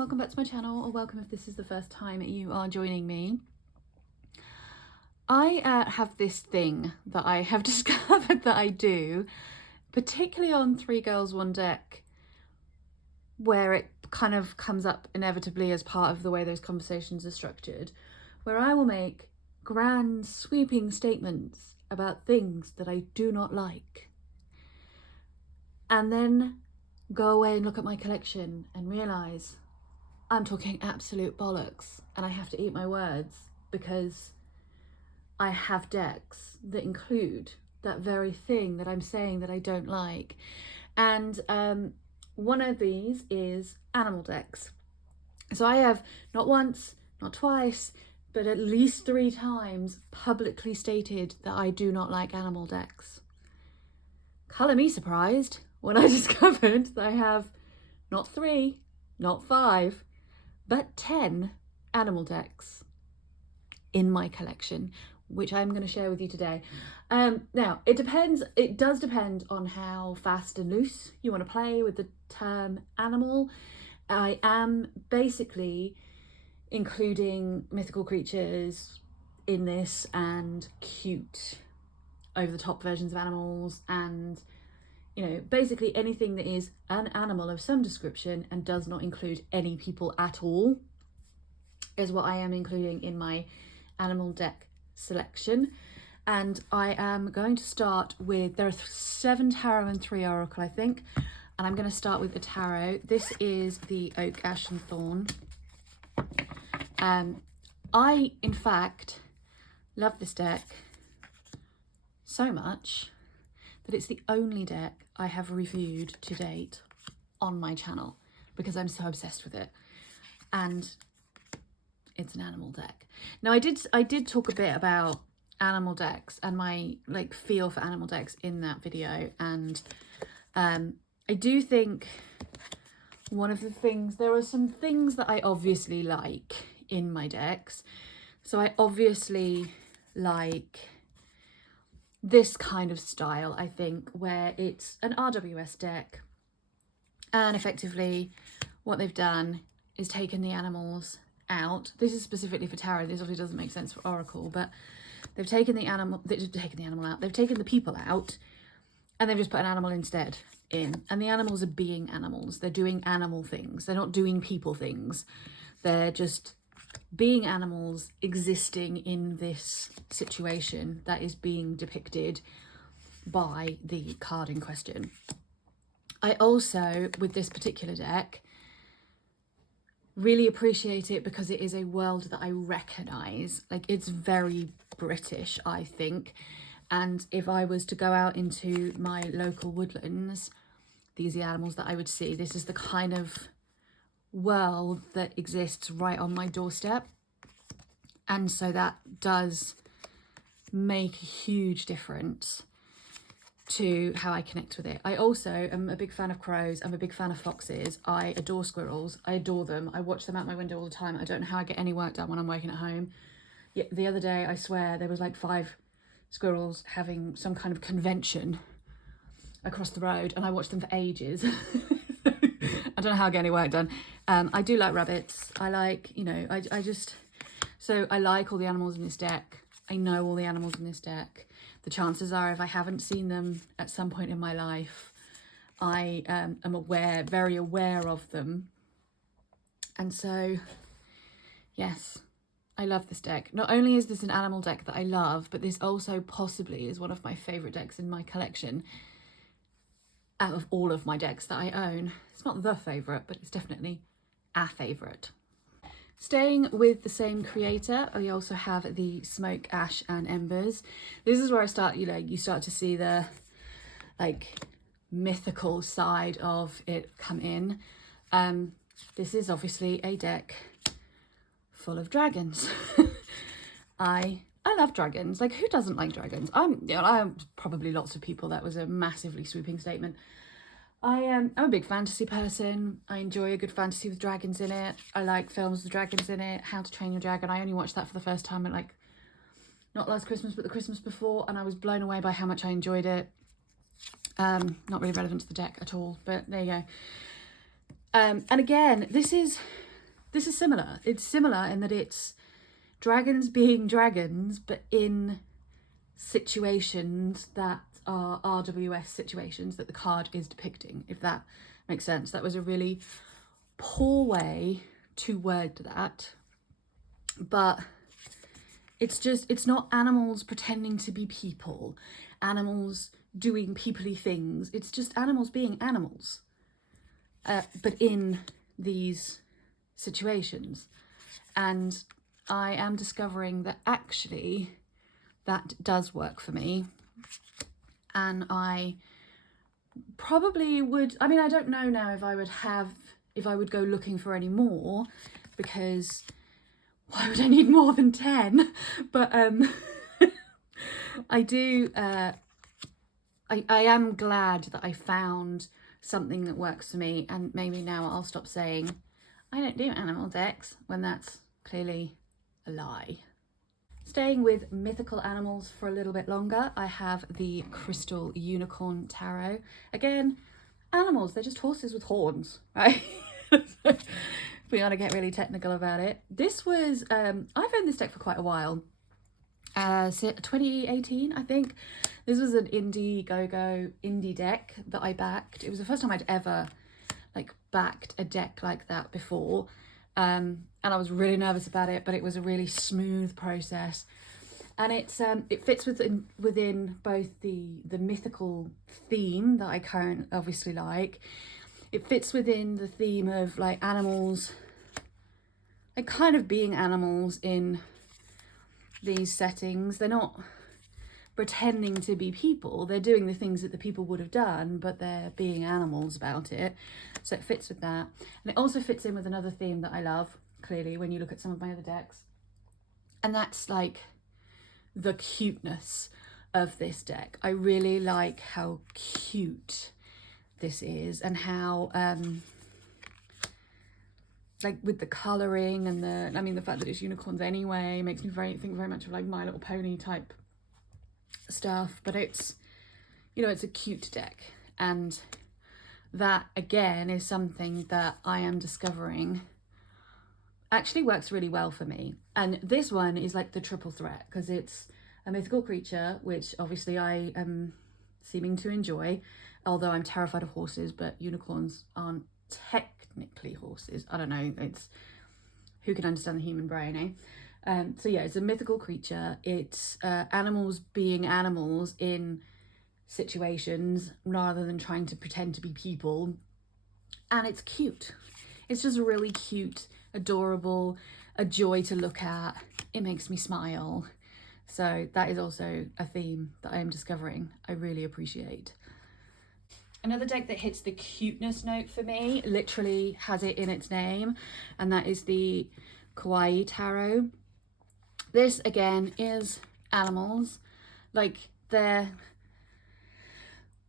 welcome back to my channel, or welcome if this is the first time you are joining me. I have this thing that I have discovered that I do, particularly on Three Girls One Deck, where it kind of comes up inevitably as part of the way those conversations are structured, where I will make grand sweeping statements about things that I do not like, and then go away and look at my collection and realise I'm talking absolute bollocks and I have to eat my words because I have decks that include that very thing that I'm saying that I don't like. And one of these is animal decks. So I have not once, not twice, but at least 3 times publicly stated that I do not like animal decks. Colour me surprised when I discovered that I have not 3, not 5, but 10 animal decks in my collection, which I'm going to share with you today. Now, it does depend on how fast and loose you want to play with the term animal. I am basically including mythical creatures in this and cute over the top versions of animals, and you know, basically anything that is an animal of some description and does not include any people at all is what I am including in my animal deck selection. And I am going to start with, there are 7 tarot and 3 oracle, I think, and I'm going to start with the tarot. This is the Oak, Ash and Thorn. I, in fact, love this deck so much that it's the only deck I have reviewed to date on my channel because I'm so obsessed with it, and it's an animal deck. Now I did talk a bit about animal decks and my feel for animal decks in that video, and I do think one of the things, there are some things that I obviously like in my decks. So I obviously like this kind of style, I think, where it's an RWS deck, and effectively what they've done is taken the animals out. This is specifically for tarot, this obviously doesn't make sense for oracle, but they've taken the animal out, they've taken the people out, and they've just put an animal instead in, and the animals are being animals, they're doing animal things, they're not doing people things, they're just being animals existing in this situation that is being depicted by the card in question. I also, with this particular deck, really appreciate it because it is a world that I recognise. Like, it's very British, I think, and if I was to go out into my local woodlands, these are the animals that I would see. This is the kind of world that exists right on my doorstep, and so that does make a huge difference to how I connect with it. I also am a big fan of crows, I'm a big fan of foxes, I adore squirrels, I adore them, I watch them out my window all the time. I don't know how I get any work done when I'm working at home. Yet the other day, I swear, there was like 5 squirrels having some kind of convention across the road, and I watched them for ages. I don't know how I get any work done. I do like rabbits. I like, you know, so I like all the animals in this deck. I know all the animals in this deck. The chances are, if I haven't seen them at some point in my life, I am very aware of them. And so, yes, I love this deck. Not only is this an animal deck that I love, but this also possibly is one of my favourite decks in my collection out of all of my decks that I own. It's not the favourite, but it's definitely a favourite. Staying with the same creator, we also have the Smoke, Ash and Embers. This is where I start, you start to see the mythical side of it come in. This is obviously a deck full of dragons. I love dragons. Like, who doesn't like dragons? I'm probably lots of people. That was a massively sweeping statement. I'm a big fantasy person. I enjoy a good fantasy with dragons in it. I like films with dragons in it. How to Train Your Dragon. I only watched that for the first time at not last Christmas, but the Christmas before, and I was blown away by how much I enjoyed it. Not really relevant to the deck at all, but there you go. And again, this is this is similar. It's similar in that it's dragons being dragons, but in situations that are RWS situations that the card is depicting, if that makes sense. That was a really poor way to word that, but it's not animals pretending to be people, animals doing peoply things. It's just animals being animals, but in these situations. And I am discovering that actually that does work for me. And I probably would, I mean, I don't know now if I would go looking for any more, because why would I need more than 10? But I do, I am glad that I found something that works for me, and maybe now I'll stop saying I don't do animal decks when that's clearly a lie. Staying with mythical animals for a little bit longer, I have the Crystal Unicorn Tarot. Again, animals, they're just horses with horns, right? If we want to get really technical about it. This was, I've owned this deck for quite a while. 2018, I think. This was an Indiegogo indie deck that I backed. It was the first time I'd ever backed a deck like that before. And I was really nervous about it, but it was a really smooth process. And it's it fits within both the mythical theme that I currently obviously like. It fits within the theme of animals, kind of being animals in these settings. They're not pretending to be people. They're doing the things that the people would have done, but they're being animals about it. So it fits with that. And it also fits in with another theme that I love, clearly, when you look at some of my other decks. And that's the cuteness of this deck. I really like how cute this is, and how with the colouring and the fact that it's unicorns anyway makes me think very much of My Little Pony type stuff. But it's, it's a cute deck, and that again is something that I am discovering actually works really well for me. And this one is the triple threat, because it's a mythical creature, which obviously I am seeming to enjoy, although I'm terrified of horses, but unicorns aren't technically horses. I don't know, it's who can understand the human brain, eh? So yeah, it's a mythical creature. It's animals being animals in situations rather than trying to pretend to be people. And it's cute. It's just really cute, adorable, a joy to look at. It makes me smile. So that is also a theme that I am discovering I really appreciate. Another deck that hits the cuteness note for me, literally has it in its name, and that is the Kawaii Tarot. This again is animals. They're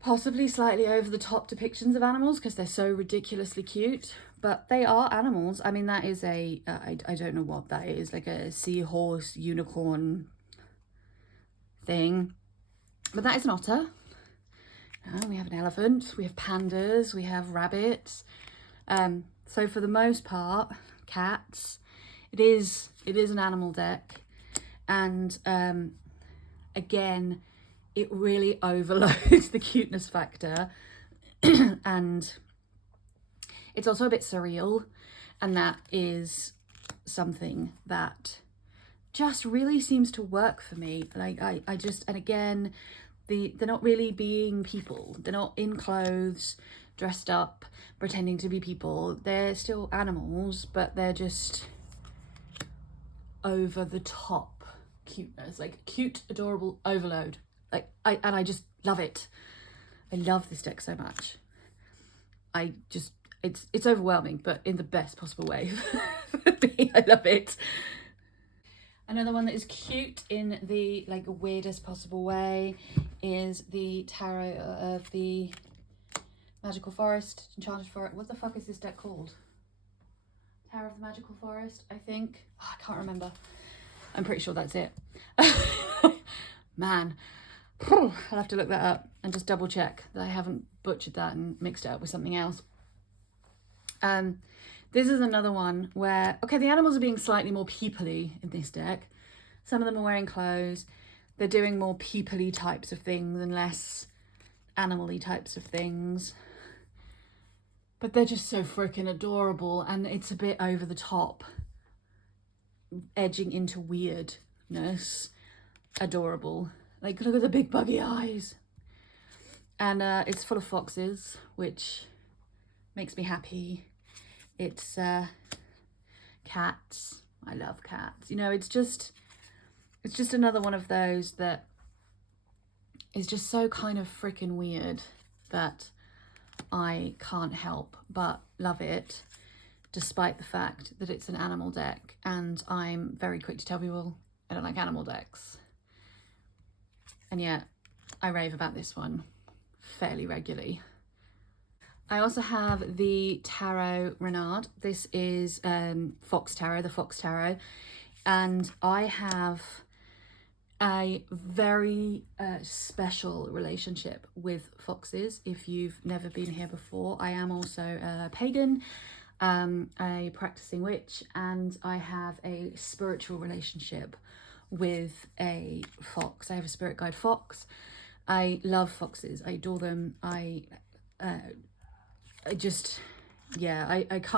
possibly slightly over the top depictions of animals because they're so ridiculously cute, but they are animals. I mean, that is I don't know what that is, a seahorse unicorn thing, but that is an otter. We have an elephant, we have pandas, we have rabbits. So for the most part, cats. It is an animal deck, and again, it really overloads the cuteness factor, and it's also a bit surreal, and that is something that just really seems to work for me. I just, and again, they're not really being people. They're not in clothes, dressed up, pretending to be people. They're still animals, but they're just over the top cuteness, cute, adorable overload. I just love it. I love this deck so much. It's overwhelming, but in the best possible way. I love it. Another one that is cute in the weirdest possible way is the Tarot of the Magical Forest, Enchanted Forest. What the fuck is this deck called? Tarot of the Magical Forest, I think. Oh, I can't remember. I'm pretty sure that's it. Man, I'll have to look that up and just double check that I haven't butchered that and mixed it up with something else. This is another one where, okay, the animals are being slightly more people-y in this deck. Some of them are wearing clothes. They're doing more people-y types of things and less animal-y types of things. But they're just so freaking adorable, and it's a bit over the top, edging into weirdness. Adorable. Like, look at the big buggy eyes. And it's full of foxes, which makes me happy. It's cats. I love cats. You know, it's just another one of those that is just so kind of freaking weird that I can't help but love it, despite the fact that it's an animal deck, and I'm very quick to tell people I don't like animal decks. And yet I rave about this one fairly regularly. I also have the Tarot Renard. This is Foxterra, the Fox Tarot, and I have a very special relationship with foxes. If you've never been here before, I am also a pagan, a practicing witch, and I have a spiritual relationship with a fox. I have a spirit guide fox. I love foxes. I adore them. I can't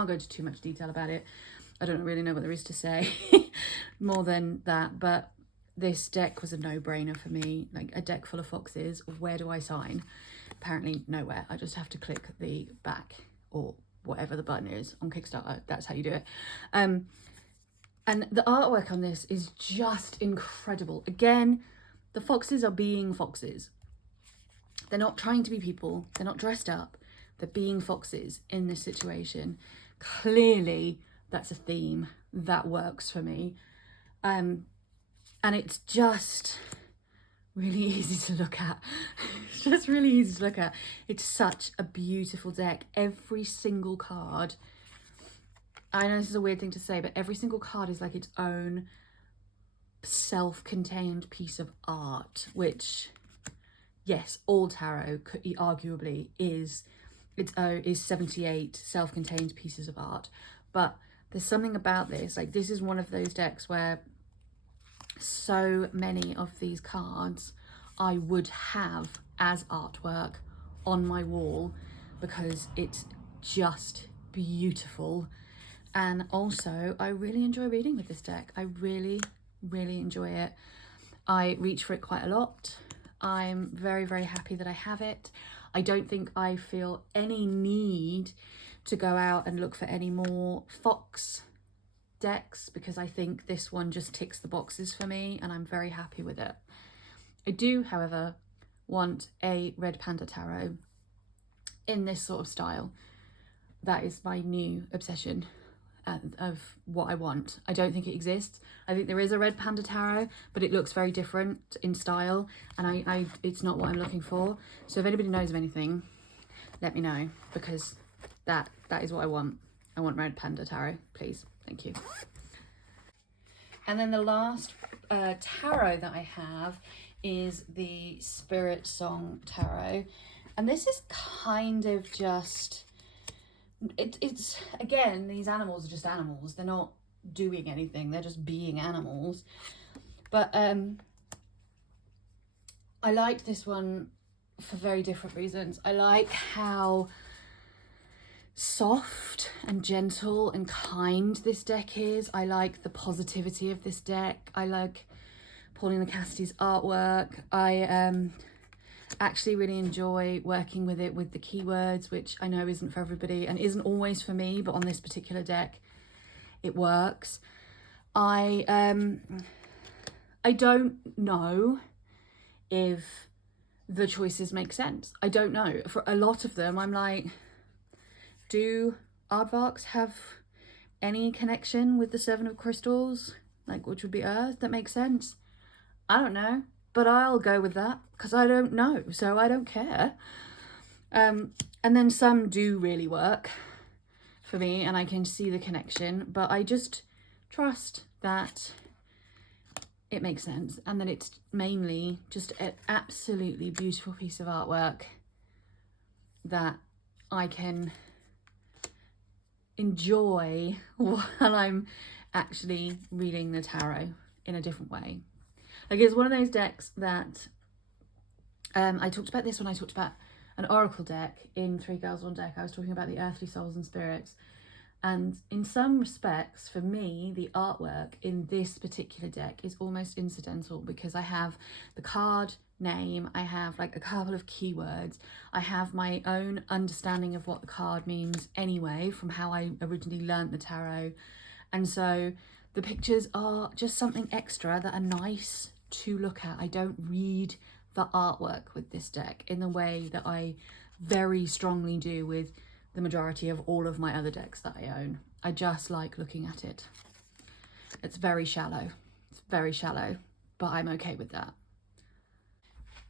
go into too much detail about it. I don't really know what there is to say more than that, but this deck was a no-brainer for me. Like, a deck full of foxes, where do I sign? Apparently nowhere. I just have to click the back or whatever the button is on Kickstarter. That's how you do it. And the artwork on this is just incredible. Again, the foxes are being foxes. They're not trying to be people. They're not dressed up. They're being foxes in this situation. Clearly, that's a theme that works for me. And it's just really easy to look at. It's just really easy to look at. It's such a beautiful deck. Every single card, I know this is a weird thing to say, but every single card is like its own self-contained piece of art, which, yes, all tarot arguably is 78 self-contained pieces of art. But there's something about this, like, this is one of those decks where so many of these cards I would have as artwork on my wall because it's just beautiful. And also, I really enjoy reading with this deck. I really, really enjoy it. I reach for it quite a lot. I'm very, very happy that I have it. I don't think I feel any need to go out and look for any more fox decks, because I think this one just ticks the boxes for me and I'm very happy with it. I do, however, want a Red Panda Tarot in this sort of style. That is my new obsession of what I want. I don't think it exists. I think there is a Red Panda Tarot, but it looks very different in style, and it's not what I'm looking for. So if anybody knows of anything, let me know, because that is what I want. I want Red Panda Tarot, please. Thank you. And then the last tarot that I have is the Spiritsong Tarot. And this is kind of just, it's again, these animals are just animals. They're not doing anything. They're just being animals. But I like this one for very different reasons. I like how soft and gentle and kind this deck is. I like the positivity of this deck. I like Pauline Cassidy's artwork. I actually really enjoy working with it with the keywords, which I know isn't for everybody and isn't always for me, but on this particular deck it works. I don't know if the choices make sense. I don't know. For a lot of them I'm like, do aardvarks have any connection with the Seven of Crystals, like, which would be Earth, that makes sense? I don't know, but I'll go with that because I don't know, so I don't care. And then some do really work for me and I can see the connection, but I just trust that it makes sense and that it's mainly just an absolutely beautiful piece of artwork that I can enjoy while I'm actually reading the tarot in a different way. Like, it's one of those decks that I talked about this when I talked about an oracle deck in Three Girls One Deck. I was talking about the earthly souls and spirits, and in some respects, for me, the artwork in this particular deck is almost incidental, because I have the card name, I have like a couple of keywords, I have my own understanding of what the card means anyway from how I originally learnt the tarot, and so the pictures are just something extra that are nice to look at. I don't read the artwork with this deck in the way that I very strongly do with the majority of all of my other decks that I own. I just like looking at it. It's very shallow. It's very shallow, but I'm okay with that.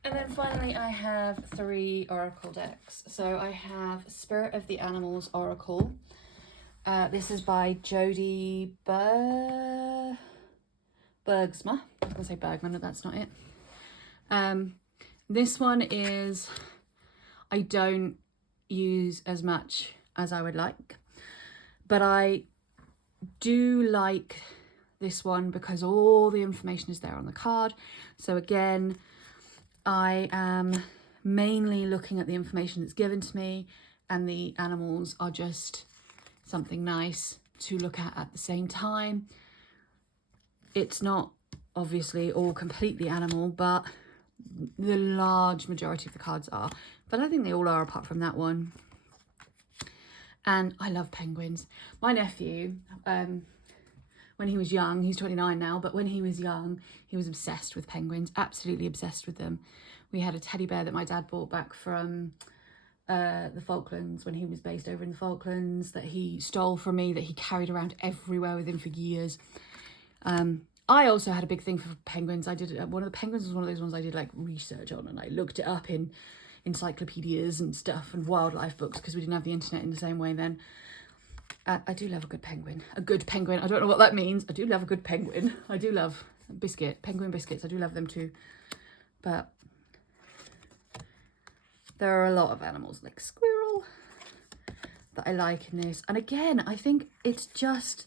And then finally, I have 3 oracle decks. So I have Spirit of the Animals Oracle. This is by Jodie Bergsma. I was going to say Bergman, but that's not it. This one is, I don't use as much as I would like, but I do like this one because all the information is there on the card. So again, I am mainly looking at the information that's given to me, and the animals are just something nice to look at the same time. It's not obviously all completely animal, but the large majority of the cards are. But I think they all are, apart from that one. And I love penguins. My nephew, when he was young, he's 29 now, but when he was young, he was obsessed with penguins, absolutely obsessed with them. We had a teddy bear that my dad brought back from the Falklands when he was based over in the Falklands, that he stole from me, that he carried around everywhere with him for years. I also had a big thing for penguins. I did, one of the penguins was one of those ones I did like research on, and I looked it up in encyclopedias and stuff and wildlife books, because we didn't have the internet in the same way then. I do love a good penguin. A good penguin. I don't know what that means. I do love a good penguin. I do love penguin biscuits. I do love them too. But there are a lot of animals like squirrel that I like in this. And again, I think it's just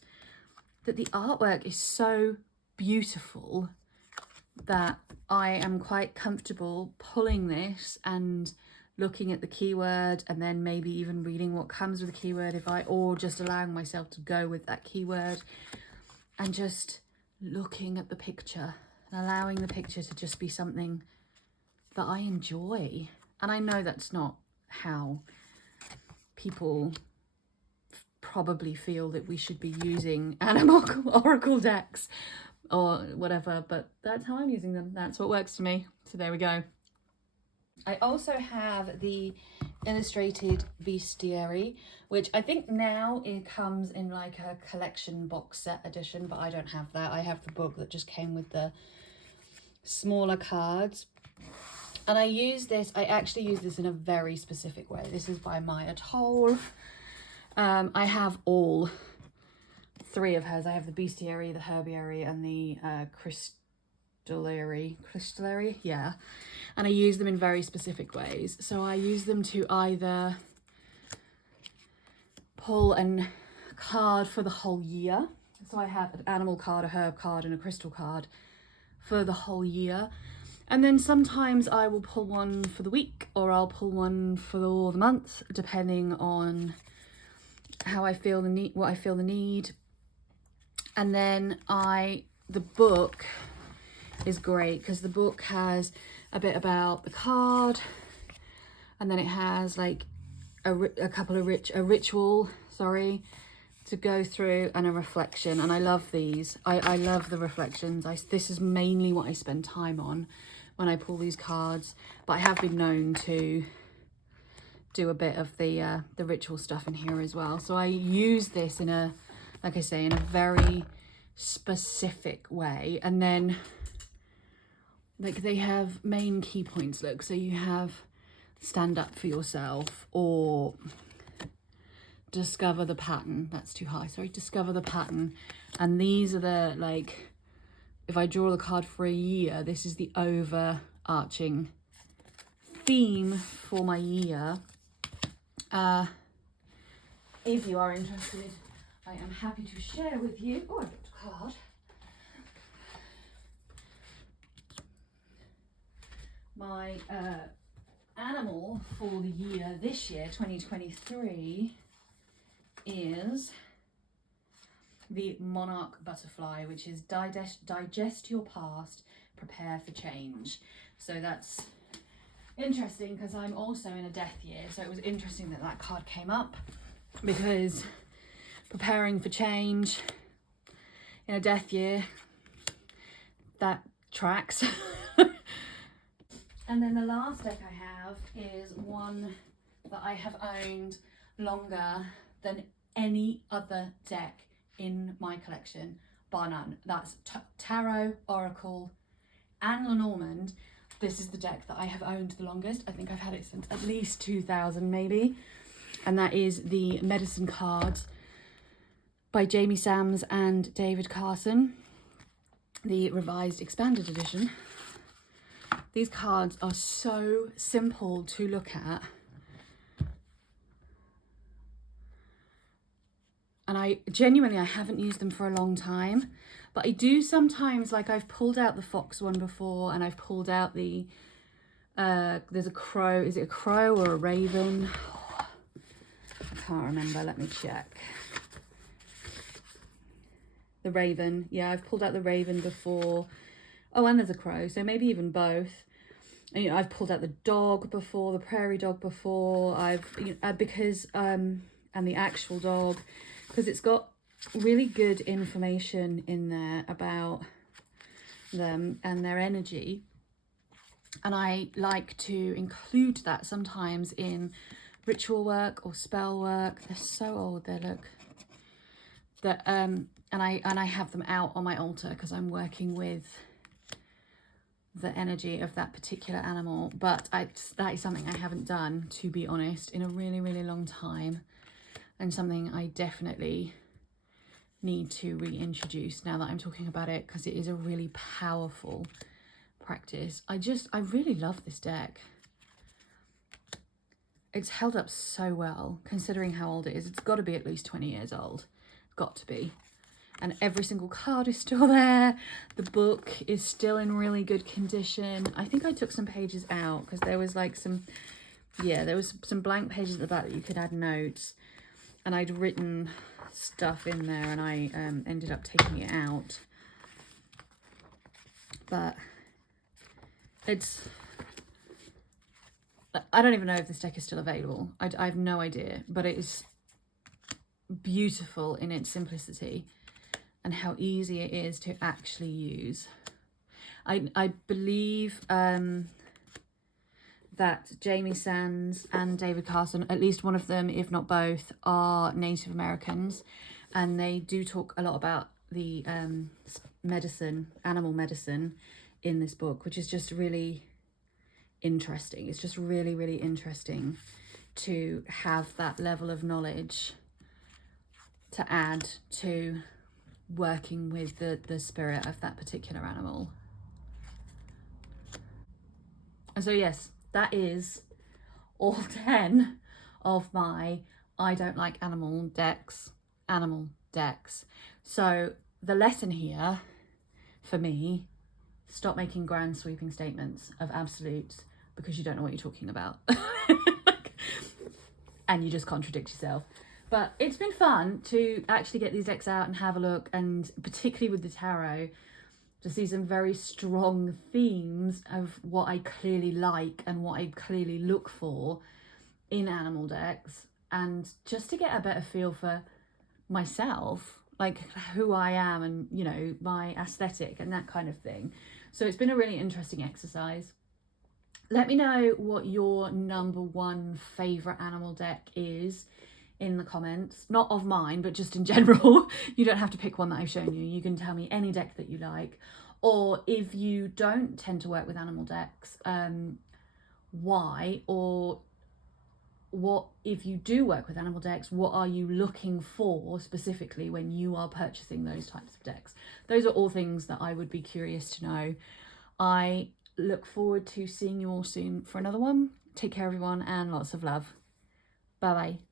that the artwork is so beautiful that I am quite comfortable pulling this and looking at the keyword, and then maybe even reading what comes with the keyword or just allowing myself to go with that keyword, and just looking at the picture and allowing the picture to just be something that I enjoy. And I know that's not how people probably feel that we should be using animal oracle decks or whatever, but that's how I'm using them. That's what works for me. So there we go. I also have the illustrated Bestiary, which I think now it comes in like a collection box set edition, but I don't have that. I have the book that just came with the smaller cards. And I actually use this in a very specific way. This is by Maya Toll. I have all 3 of hers. I have the Bestiary, the Herbiary, and the Crystallary, yeah. And I use them in very specific ways. So I use them to either pull a card for the whole year. So I have an animal card, a herb card, and a crystal card for the whole year. And then sometimes I will pull one for the week, or I'll pull one for the month, depending on how I feel the need, what I feel the need. And then the book is great, because the book has a bit about the card, and then it has like a ritual to go through, and a reflection. And I love these. I love the reflections. This is mainly what I spend time on when I pull these cards, but I have been known to do a bit of the ritual stuff in here as well. So I use this in a, like I say, in a very specific way. And then like they have main key points. Look, so you have stand up for yourself, or discover the pattern. That's too high, sorry. Discover the pattern. And these are the, like, if I draw the card for a year, this is the overarching theme for my year. if you are interested, I am happy to share with you. Oh, I got a card. My animal for the year, this year, 2023, is the monarch butterfly, which is digest your past, prepare for change. So that's interesting because I'm also in a death year, so it was interesting that that card came up, because preparing for change in a death year, that tracks. And then the last deck I have is one that I have owned longer than any other deck in my collection, bar none. That's Tarot, Oracle and Lenormand. This is the deck that I have owned the longest. I think I've had it since at least 2000 maybe. And that is the Medicine cards by Jamie Sams and David Carson, the revised expanded edition. These cards are so simple to look at. And I haven't used them for a long time, but I do sometimes, like I've pulled out the fox one before, and I've pulled out the, there's a crow, is it a crow or a raven? Oh, I can't remember, let me check. The raven, yeah, I've pulled out the raven before. Oh, and there's a crow, so maybe even both. And, you know, I've pulled out the dog before, the prairie dog before. And the actual dog, because it's got really good information in there about them and their energy. And I like to include that sometimes in ritual work or spell work. They're so old, they look. That and I have them out on my altar because I'm working with the energy of that particular animal. But that is something I haven't done, to be honest, in a really, really long time, and something I definitely need to reintroduce now that I'm talking about it, because it is a really powerful practice. I really love this deck. It's held up so well considering how old it is. It's got to be at least 20 years old. Got to be. And every single card is still there. The book is still in really good condition. I think I took some pages out because there was like some blank pages at the back that you could add notes, and I'd written stuff in there, and I ended up taking it out. But I don't even know if this deck is still available. I have no idea, but it is beautiful in its simplicity and how easy it is to actually use. I believe that Jamie Sands and David Carson, at least one of them, if not both, are Native Americans, and they do talk a lot about the animal medicine in this book, which is just really interesting. It's just really, really interesting to have that level of knowledge to add to working with the spirit of that particular animal. And so yes, that is all 10 of my I don't like animal decks. So the lesson here for me, stop making grand sweeping statements of absolutes because you don't know what you're talking about. And you just contradict yourself. But it's been fun to actually get these decks out and have a look, and particularly with the tarot, to see some very strong themes of what I clearly like and what I clearly look for in animal decks, and just to get a better feel for myself, like who I am and, you know, my aesthetic and that kind of thing. So it's been a really interesting exercise. Let me know what your #1 favourite animal deck is in the comments. Not of mine, but just in general. You don't have to pick one that I've shown you. You can tell me any deck that you like. Or if you don't tend to work with animal decks, why? Or what, if you do work with animal decks, what are you looking for specifically when you are purchasing those types of decks? Those are all things that I would be curious to know. I look forward to seeing you all soon for another one. Take care, everyone, and lots of love. Bye bye.